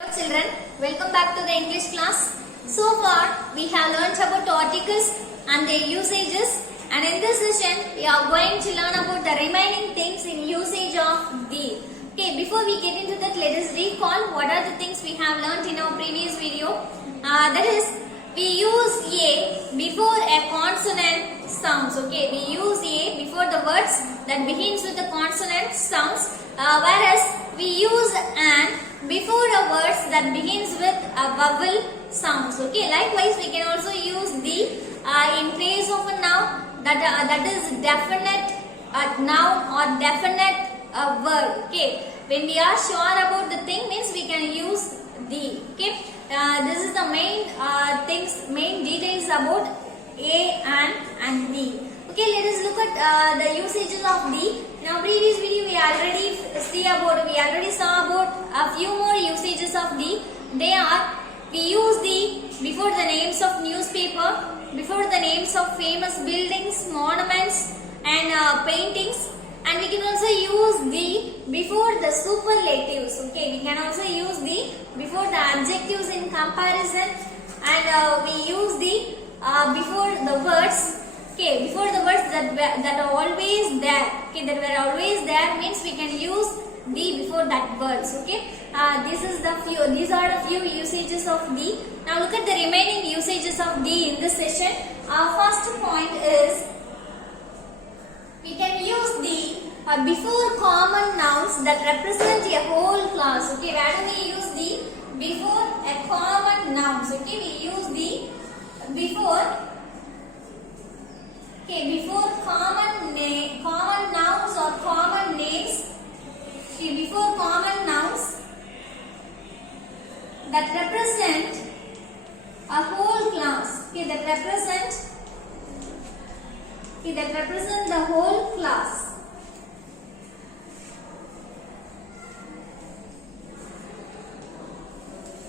Hello children, welcome back to the English class. So far we have learned about articles and their usages, and in this session we are going to learn about the remaining things in usage of the. Okay, before we get into that, let us recall what are the things we have learned in our previous video. That is, we use a before a consonant sounds. Okay, we use a before the words that begins with the consonant sounds, whereas we use an before a words that begins with a vowel sounds. Okay, likewise we can also use the in place of a noun that is definite noun or definite word. Okay, when we are sure about the thing means we can use the. Okay, this is the main details about a and the. Okay, let us look at the usages of the. In our previous video we already saw about a few more usages of the. They are, we use the before the names of newspaper, before the names of famous buildings, monuments and paintings, and we can also use the before the superlatives. Okay, we can also use the before the adjectives in comparison, and we use the before the words. Okay, before the words that are always there. Okay, that were always there means we can use the before that words. Okay, these are the few usages of the. Now look at the remaining usages of the in this session. Our first point is we can use the before common nouns that represent a whole class. Okay, where do we use the before a common nouns? Okay, we use the before. Okay, before common nouns or common names. Okay, before common nouns that represent a whole class. Okay, that represent the whole class.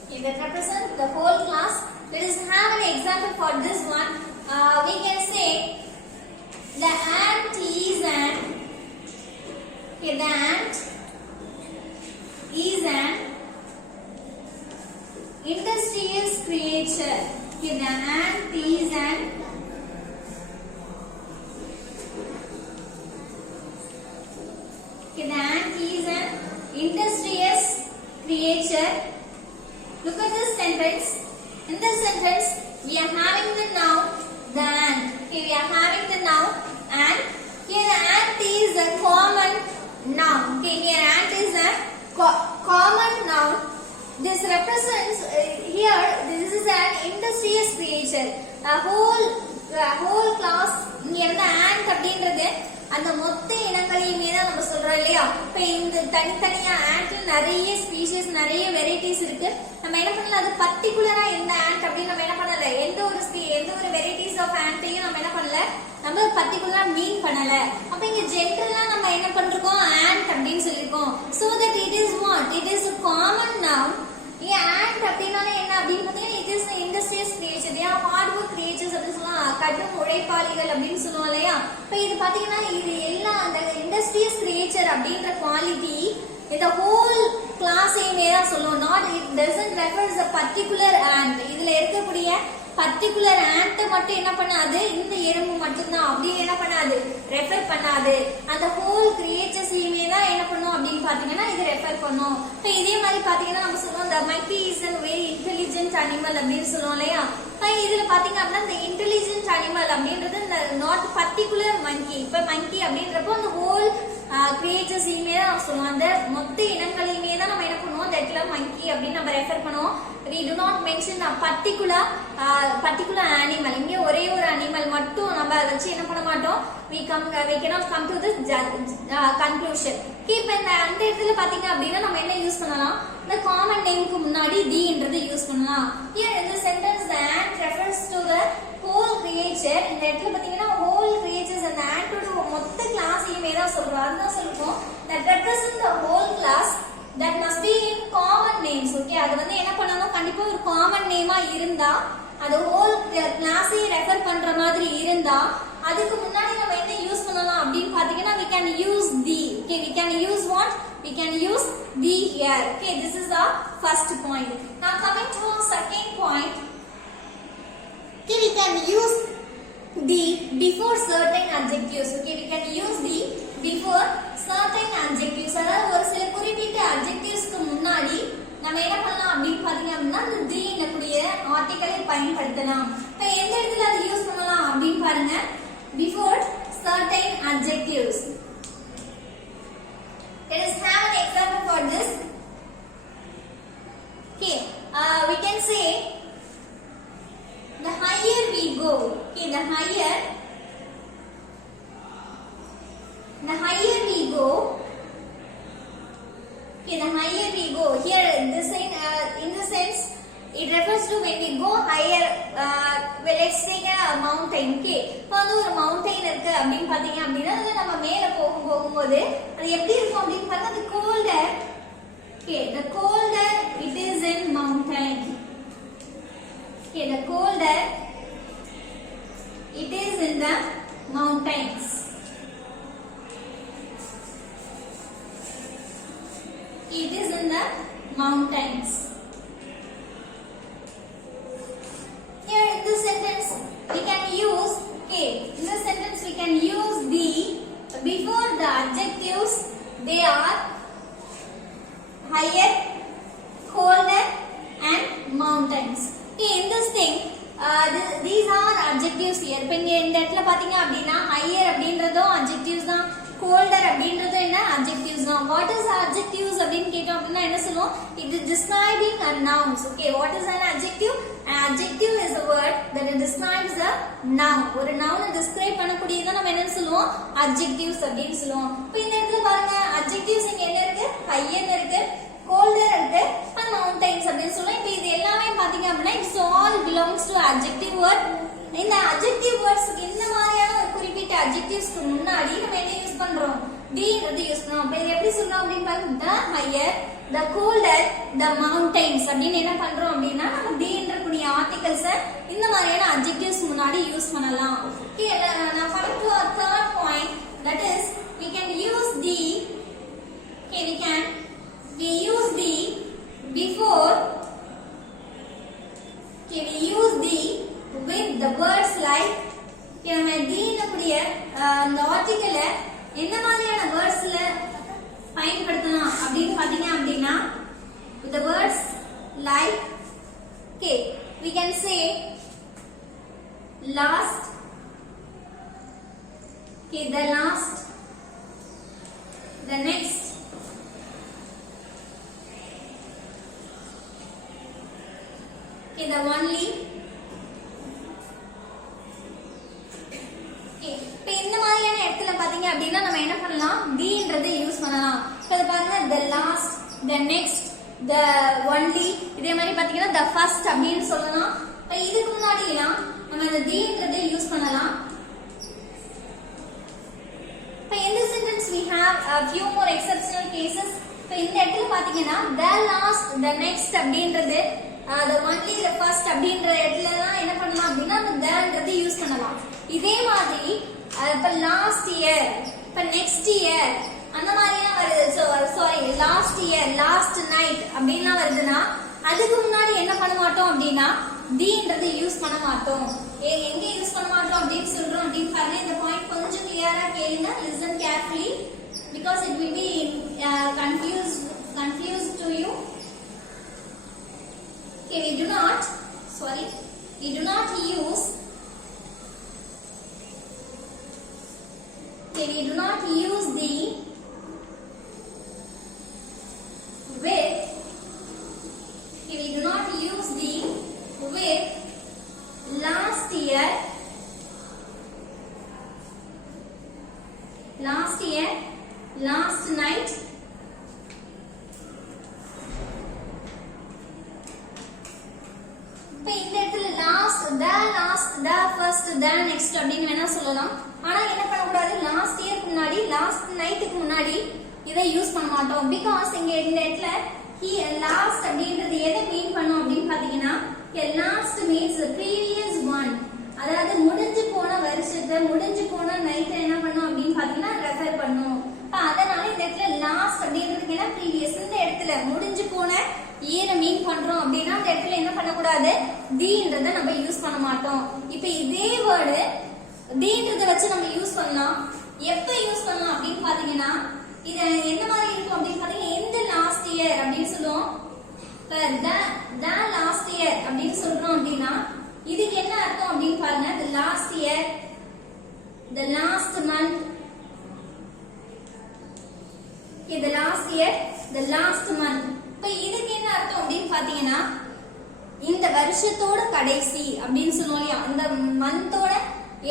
Okay, that represent the whole class. Let us have an example for this one. We can say the ant is an. Okay, the ant is an industrious creature. Okay, the ant is an industrious creature. Look at this sentence. In this sentence, we are having the noun the ant. Okay, we are having the noun and here the ant is a common noun. Okay, here ant is a common noun. This represents this is an industrious creature. A whole class. இங்க இருந்த ant அப்படின்றது அந்த மொத்த இனங்களையுமே தான் நம்ம சொல்றோம் இல்லையா. இப்போ இந்த தனித்தனியா ant நிறைய ஸ்பீஷிஸ் நிறைய வெரைட்டிஸ் இருக்கு. நம்ம என்ன பண்ணல, அது பர்టిక్యులரா இந்த ant அப்படின்னு நம்ம என்ன பண்ணல, எந்த ஒரு வெரைட்டிஸ் ஆஃப் ஆண்ட்டையும் நம்ம என்ன பண்ணல, நம்ம பர்టిక్యులரா மீன் பண்ணல. அப்ப இங்க ஜெனரலா நம்ம என்ன பண்றோம், ant அப்படின்னு சொல்லிருக்கோம். So that it is what? It is a common noun. ant அப்படினாலே என்ன அப்படின்னு பார்த்தீங்கன்னா, it is an industrious creature. they are hard work creatures அப்படின்னு சொல்லலாம், கடும் உழைப்பாளிகள் அப்படின்னு சொல்லுவோம் இல்லையா. இப்போ இது பார்த்தீங்கன்னா இது எல்லாம் அந்த industrious creature அப்படின்ற குவாலிட்டி இந்த ஹோல் கிளாஸையுமே தான் சொல்லுவோம். Not it doesn't refers a particular ant. இதுல இருக்கக்கூடிய பர்టిక్యులர் ant மட்டும் என்ன பண்ணாது, இந்த எறும்பு மட்டும்தான் அப்படின்னு என்ன பண்ணாது, ரெஃபர் பண்ணாது. அந்த ஹோல் கிரியேச்சர்ஸையுமே தான் என்ன பண்ணும் அப்படின்னு பாத்தீங்கன்னா இது ரெஃபர் பண்ணும். இப்போ இதே மாதிரி பாத்தீங்கன்னா நம்ம சொல்லுவோம் the monkey is a very intelligent animal அப்படின்னு சொல்லுவோம் இல்லையா. இதுல பாத்தீங்க அப்படின்னா இந்த இன்டெலிஜென்ட் அனிமல் அப்படின்றது இந்த நாட் பர்టిక్యులர் மங்கி. இப்ப மங்கி அப்படின்றப்போ அந்த ஹோல் கிரியேச்சர்ஸையுமே தான் சொல்லுவோம், அந்த மொத்த இனங்களையுமே தான் நம்ம என்ன பண்ணுவோம், அந்த இடத்துல மங்கி அப்படின்னு நம்ம ரெஃபர் பண்ணுவோம். we do not mention a particular animal. இங்க ஒரே ஒரு அனிமல் மட்டும் நம்ம வச்சு என்ன பண்ண மாட்டோம், we cannot come to this conclusion. இப்போ அந்த இடத்துல பாத்தீங்க அப்படின்னா நம்ம என்ன யூஸ் பண்ணலாம், இந்த காமன் நேமுக்கு முன்னாடி தீன்றது யூஸ் பண்ணலாம். here in the sentence the ant refers to the whole creature. இந்த இடத்துல பாத்தீங்கன்னா whole creatures அந்த antோட மொத்த கிளாஸையுமே தான் சொல்றோம். அதுதான் சொல்லுவோம் that represent the whole class that must be in common names. Okay, அது வந்து என்ன பண்ணணும், கண்டிப்பா ஒரு காமன் நேமா இருந்தா, அது ஹோல் கிளாஸை ரெஃபர் பண்ற மாதிரி இருந்தா, அதுக்கு முன்னாடி நம்ம என்ன யூஸ் பண்ணலாம் அப்படின்னு பாத்தீங்கன்னா we can use the. Okay, we can use what? We we can use the here. Okay, this is the first point. Now coming to our second point, okay, we can use the before certain adjectives. Okay, we can use the before certain adjectives. அதாவது ஒரு சில குறிப்பிட்ட adjectivesக்கு முன்னாடி நம்ம என்ன பண்ணலாம் அப்படினு பாத்தீங்க அப்படினா இந்த the என்னக்கூடிய ஆர்டிகலை பயன்படுத்தலாம். இப்போ எந்த இடத்துல அது யூஸ் பண்ணலாம் அப்படினு பாருங்க. Before certain adjectives. Let us have an example for this. Okay, we can say the higher we go. Okay, the higher we go. Okay, the higher we go. Here, this in the sense, it refers to when we go higher. Well, let's take a mountain. Okay, இப்போ வந்து ஒரு mountain இருக்கு அப்படினு பாத்தீங்க அப்படினா அது நம்ம மேல போகும்போது அது எப்படி இருக்கும் அப்படினு பாருங்க. அது colder. Okay, the colder it is in mountain. Okay, the colder it is in the mountains. It is in the mountains. Here in this sentence we can use, okay, in this sentence we can use the before the adjectives. They are higher, colder and mountains. Okay, in this thing these are adjectives here. இப்போ இங்க இந்த இடத்துல பாத்தீங்க அப்படினா higher அப்படின்றதும் adjectives தான், colder அப்படின்றதும் என்ன adjectives தான். What is adjectives அப்படினு கேட்டோம் அப்படினா என்ன சொல்லுவோம்? It is describing a nouns. Okay, what is an adjective? An adjective is a word that describes a noun. ஒரு noun describe பண்ணக்கூடியதை நம்ம என்ன சொல்லுவோம்? adjectives அப்படினு சொல்லுவோம். இப்போ இந்த இடத்துல பாருங்க adjectives இங்க என்ன இருக்கு? higher இருக்கு, colder இருக்கு and mountains அப்படினு சொல்றோம். இப்போ இது எல்லாமே பாத்தீங்க அப்படினா it all belongs to adjective word. இந்த adjective words இந்த மாதிரியான ஒரு குறிப்பிட்ட adjectivesக்கு முன்னாடி நம்ம என்ன யூஸ் பண்றோம்? the ன்றது யூஸ் பண்றோம். இப்போ இது எப்படி சொல்றோம் அப்படினு பாருங்க. the higher, the colder, the mountains அப்படினு என்ன பண்றோம் அப்படினா நம்ம the ன்றக்கூடிய articles இந்த மாதிரியான adjectives முன்னாடி யூஸ் பண்ணலாம். Okay, now coming to our third point, that is we can use the, okay, we use the before, okay, we use the with the words like, okay, நம்ம the ன்னக்கூடிய அந்த ஆர்டிகலை என்ன மாதிரியான வேர்ட்ஸ்ல பயன்படுத்தலாம் அப்படினு பாத்தீங்க அப்படினா with the words like, okay, we can say last, okay, the last, the next, okay, the only. Okay, இப்போ இந்த மாதிரியான இடத்துல பாத்தீங்க அப்படினா நம்ம என்ன பண்ணலாம்? the ன்றதை யூஸ் பண்ணலாம். இப்போ பாருங்க the last, the next, the only, இதே மாதிரி பாத்தீங்கன்னா the first அப்படினு சொல்லலாம். இப்போ இதுக்கு முன்னாடி எல்லாம் நம்ம இந்த the ன்றதை யூஸ் பண்ணலாம். இப்போ in this sentence we have a few more exceptional cases. இப்போ இந்த இடத்துல பாத்தீங்கன்னா the last, the next அப்படின்றது the only, the first அப்படின்ற இடத்துல எல்லாம் என்ன பண்ணலாம் அப்படினா அந்த the ன்றதை யூஸ் பண்ணலாம். இதே மாதிரி இப்ப லாஸ்ட் இயர், இப்ப நெக்ஸ்ட் இயர் அந்த மாதிரிலாம் வருது. Sorry, last year, last night அப்படின்லாம் வருதுன்னா அதுக்கு முன்னாடி என்ன பண்ண மாட்டோம் அப்படின்னா the ன்றதை யூஸ் பண்ண மாட்டோம். எங்க யூஸ் பண்ண மாட்டோம் அப்படின்னு சொல்றோம் அப்படின்னு பாருங்க. இந்த பாயிண்ட் கொஞ்சம் கிளியரா கேளுங்க, listen carefully because it will be confused to you. Okay, we do not use, okay, we do not use the with, okay, we do not use the with last year, last night, இப்போ இந்த இடத்துல last, the first, the next அப்படின்னு வேணா சொல்லலாம். ஆனா என்ன பண்ணக்கூடாது? லாஸ்ட் இயர்க்கு முன்னாடி, லாஸ்ட் நைட்டுக்கு முன்னாடி இதை யூஸ் பண்ண மாட்டோம். பிகாஸ் இங்க இந்த இடத்துல லாஸ்ட் அப்படின்றது எதை மீன் பண்ணும் அப்படின்னு பாத்தீங்கன்னா லாஸ்ட் மீன்ஸ் ப்ரீவியஸ் ஒன், அதாவது முடிஞ்சு போன வருஷத்தை, முடிஞ்சு போன நைட்டை என்ன பண்ணும் அப்படின்னு பாத்தீங்கன்னா ரெஃபர் பண்ணும். அதனால இந்த இடத்துல லாஸ்ட் அப்படின்றதுக்கு என்ன அப்படின்னா அந்த இடத்துல என்ன பண்ணக்கூடாது, தீன்றத நம்ம யூஸ் பண்ண மாட்டோம். இப்ப இதே வேர்டு தீன்றத வச்சு நம்ம யூஸ் பண்ணலாம். எப்ப யூஸ் பண்ணலாம் அப்படின்னு பாத்தீங்கன்னா, இது எந்த மாதிரி இருக்கும் அப்படின்னு பாத்தீங்கன்னா, இந்த லாஸ்ட் இயர் அப்படின்னு சொல்லுவோம். the last year அப்படின்னு சொல்றோம் அப்படின்னா இதுக்கு என்ன அர்த்தம் அப்படின்னு பாருங்க. the last year, the last month, okay, the last year, the last month. இப்ப இதுக்கு என்ன அர்த்தம் அப்படின்னு பாத்தீங்கன்னா, இந்த வருஷத்தோட கடைசி அப்படின்னு சொல்லுவோம் இல்லையா, அந்த மந்தோட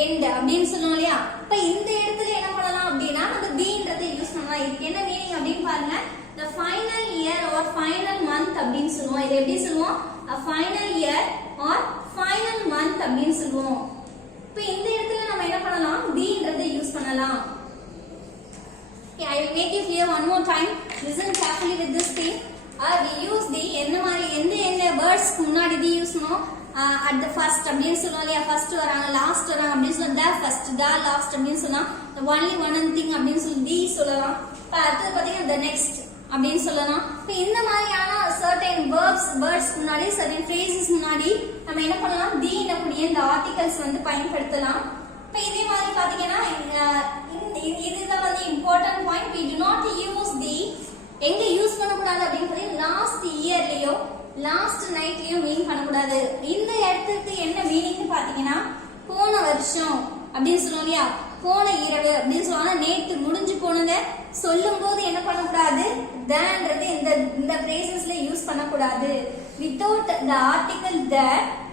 எண்ட் அப்படின்னு சொல்லுவோம் இல்லையா. இப்ப இந்த இடத்துல என்ன பண்ணலாம் அப்படின்னா நம்ம தீன்றதை யூஸ் பண்ணலாம். இதுக்கு என்ன மீனிங் அப்படின்னு பாருங்க. the final year or final month அப்படின்னு சொல்லுவோம். இது எப்படி சொல்லுவோம், a final year or final month அப்படின்னு சொல்லுவோம். இப்ப இந்த இடத்துல நம்ம என்ன பண்ணலாம், தீன்றதை யூஸ் பண்ணலாம். Okay, I will make it clear one more time. Listen carefully with this thing. We use the என்ன மாதிரி எந்த வேர்ட்ஸ் முன்னாடி தி யூஸ் பண்ணுவோம். at the first அப்படின்னு சொல்லுவோம் இல்லையா, ஃபர்ஸ்ட் வராங்க லாஸ்ட் வராங்க அப்படின்னு சொல்லலாம். the first, the last அப்படின்னு சொல்லலாம். the only one thing அப்படின்னு சொல்லி தி சொல்லலாம். இப்ப அடுத்து பாத்தீங்கன்னா the next அப்படின்னு சொல்லலாம். இப்ப இந்த மாதிரியான certain words முன்னாடி certain phrases முன்னாடி நம்ம என்ன பண்ணலாம், தி என்னக்கூடிய இந்த ஆர்டிகல்ஸ் வந்து பயன்படுத்தலாம். இப்ப இதே மாதிரி பாத்தீங்கன்னா இதுதான் வந்து important point. we do not use the எங்க யூஸ் பண்ணக்கூடாது அப்படின்னு பாத்தீங்கன்னா லாஸ்ட் இயர்லயோ லாஸ்ட் நைட்லயோ மீன் பண்ணக்கூடாது. இந்த இடத்துக்கு என்ன மீனிங் பாத்தீங்கன்னா, போன வருஷம் அப்படின்னு சொல்லுவோம் இல்லையா, போன இரவு அப்படின்னு சொல்லுவாங்க. நேற்று முடிஞ்சு போனத சொல்லும் போது என்ன பண்ணக்கூடாது, தன்றது இந்த பிரேசஸ்ல யூஸ் பண்ணக்கூடாது. Without the article the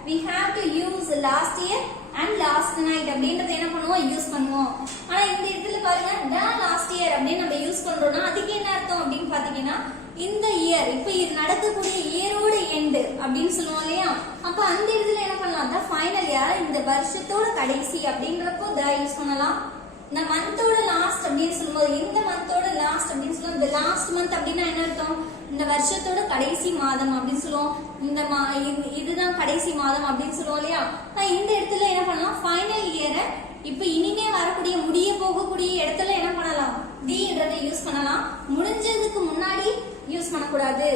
we have to use last year and last night அப்படின்றத என்ன பண்ணுவோம், யூஸ் பண்ணுவோம். ஆனா இந்த இடத்துல பாருங்க the last year அப்படின்னு நம்ம யூஸ் பண்றோம்னா அதுக்கு என்ன அர்த்தம் அப்படின்னு பாத்தீங்கன்னா, இந்த இயர் இப்ப இது நடக்கக்கூடிய இயரோட எண்ட் அப்படின்னு சொல்லுவோம் இல்லையா. அப்ப அந்த இடத்துல என்ன பண்ணலாம், the final year, இந்த வருஷத்தோட கடைசி அப்படின்றப்போ the யூஸ் பண்ணலாம். இந்த மந்தோட லாஸ்ட் அப்படின்னு சொல்லும்போது இந்த மந்தோட லாஸ்ட் அப்படின்னு சொல்லுவோம். இந்த லாஸ்ட் மந்த் அப்படின்னா என்ன அர்த்தம், இந்த வருஷத்தோட கடைசி மாதம் அப்படின்னு சொல்லுவோம். இதுதான் கடைசி மாதம் அப்படின்னு சொல்லுவோம் இல்லையா. இந்த இடத்துல என்ன பண்ணலாம், ஃபைனல் இயரை இப்ப இனிமே வரக்கூடிய முடிய போகக்கூடிய இடத்துல என்ன பண்ணலாம், தீன்றதை யூஸ் பண்ணலாம். முடிஞ்சதுக்கு முன்னாடி யூஸ் பண்ணக்கூடாது.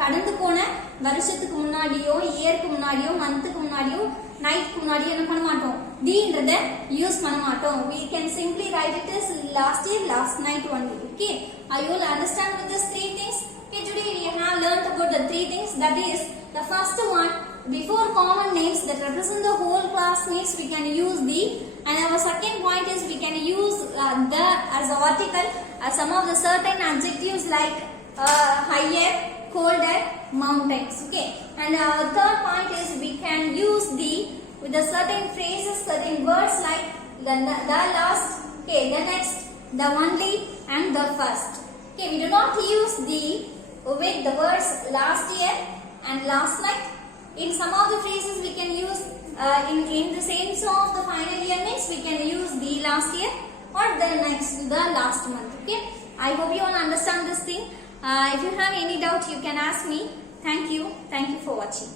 கடந்து போன வருஷத்துக்கு முன்னாடியோ இயருக்கு முன்னாடியோ மந்த்துக்கு முன்னாடியோ நைட்க்கு முன்னாடியோ என்ன பண்ண மாட்டோம், தீன்றதை யூஸ் பண்ண மாட்டோம். we can simply write it as last year, last night only. Okay, are you all understand with these three things? Okay, today we have learned about the three things. That is, the first one, before common names that represent the whole class names we can use the, and our second point is we can use the as article as some of the certain adjectives like higher, colder, mountains. Okay, and our third point is we can use the with the certain phrases, certain words like the last, okay, the next, the only, and the first. Okay, we do not use the with the words last year and last night. In some of the phrases we can use in the sense of the final year means we can use the last year or the next, the last month. Okay, I hope you all understand this thing. If you have any doubt you can ask me. Thank you for watching.